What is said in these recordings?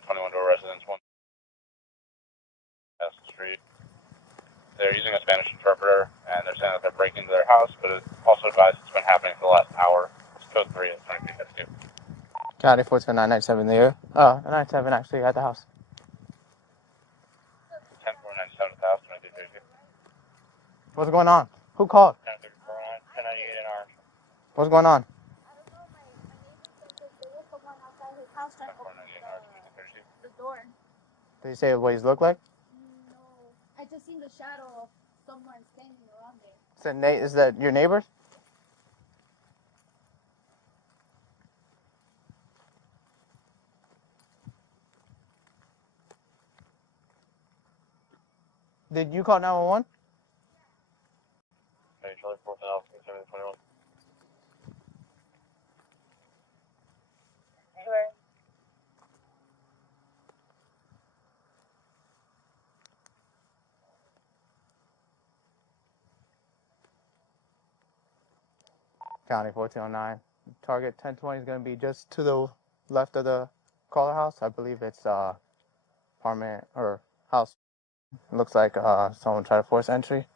21 door residence, 1 West Street. They're using a Spanish interpreter, and they're saying that they're breaking into their house, but it's also advised it's been happening for the last hour. It's code 3 at 2352. County 42997 there. 97 actually at the house. 10497 at the house, 2332. What's going on? Who called? 1098 in orange. What's going on? I don't know, my neighbor said that there was someone outside his house trying to open the door. Did he say what he's look like? No, I just seen the shadow of someone standing around there. Is that your neighbors? Did you call 911? Hey, Charlie 4th and Alpha 721. Anywhere. County 1409. Target 1020 is going to be just to the left of the caller house. I believe it's apartment or house. It looks like someone tried to force entry.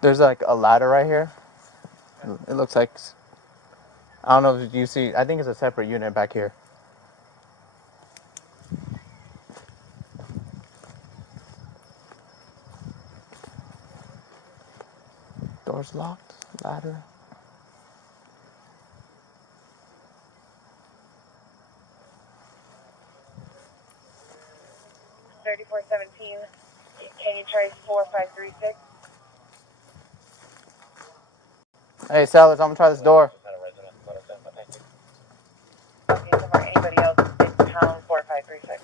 There's like a ladder right here. It looks like, I don't know if you see, I think it's a separate unit back here. Door's locked, ladder. $3417. Can you try 4536? Hey, Sellers, I'm gonna try this door. Anybody else in town 4536?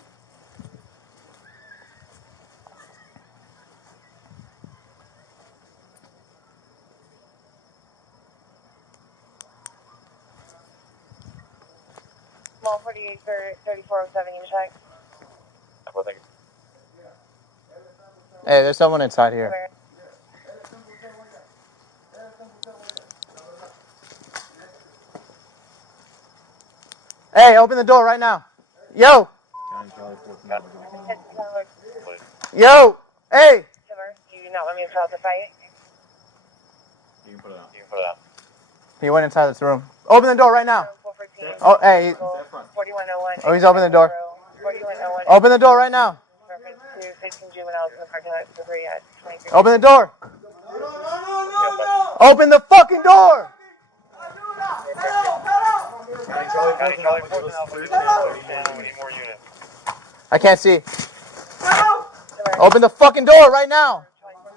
Small 48 for 3407, you check. Well, thank you. Hey, there's someone inside here. Where? Hey, open the door right now. Yo! Yo! Hey! You do not want me to start the fight? You can put it out. You can put it out. He went inside this room. Open the door right now. 414. Oh, hey. 4101. Oh, he's opening the door. 4101. Open the door right now. Reference to 16 juveniles in the parking lot for 3 at 23. Open the door. Open the fucking door. Charlie 4th and Alpha 721. We need more units. I can't see. Open the fucking door right now.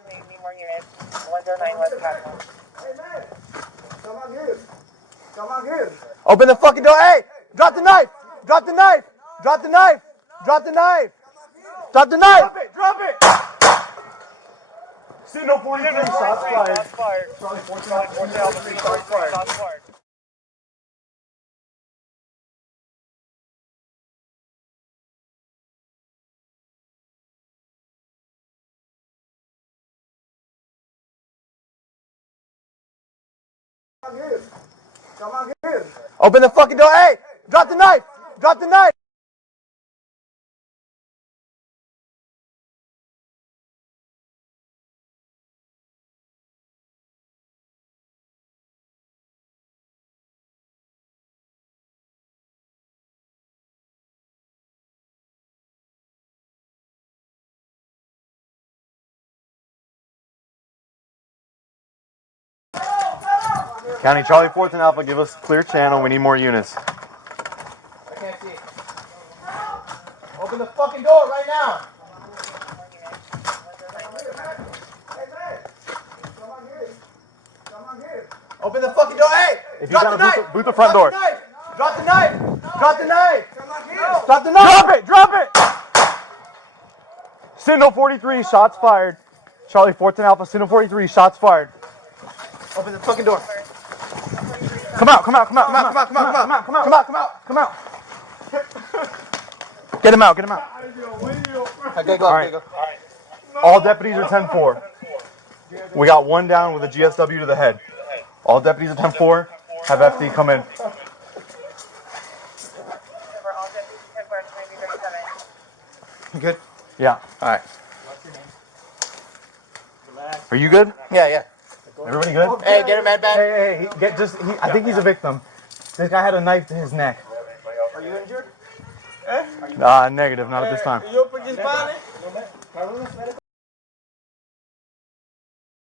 We need more units. 109 West Castle. Come on here. Come on here. Open the fucking door. Hey, drop the knife. Drop the knife. Drop the knife. Drop the knife. Drop the knife. Drop it. Drop it. Signal 43. Shots fired. Charlie 4th and Alpha 3. Shots fired. Come on here. Open the fucking door. Hey, drop the knife. Drop the knife. County Charlie 4th and Alpha, give us clear channel. We need more units. I can't see. Open the fucking door right now. Hey, man. Someone here. Someone here. Open the fucking door. Hey! If you gotta boot the front door. Drop the knife. Drop the knife. Someone here. Drop the knife. Drop it! Signal 43, shots fired. Charlie 14 Alpha, Signal 43, shots fired. Open the fucking door. Come out. Come out. Get him out. Okay, go. All right. All deputies are 10-4. We got one down with a GSW to the head. All deputies are 10-4. Have FD come in. For all deputies, 10-4, 2037. You good? Yeah. All right. Are you good? Yeah. Everybody good? Hey, get him med bag. Hey, I think he's a victim. This guy had a knife to his neck. Are you injured? Negative, not at this time. You open your body?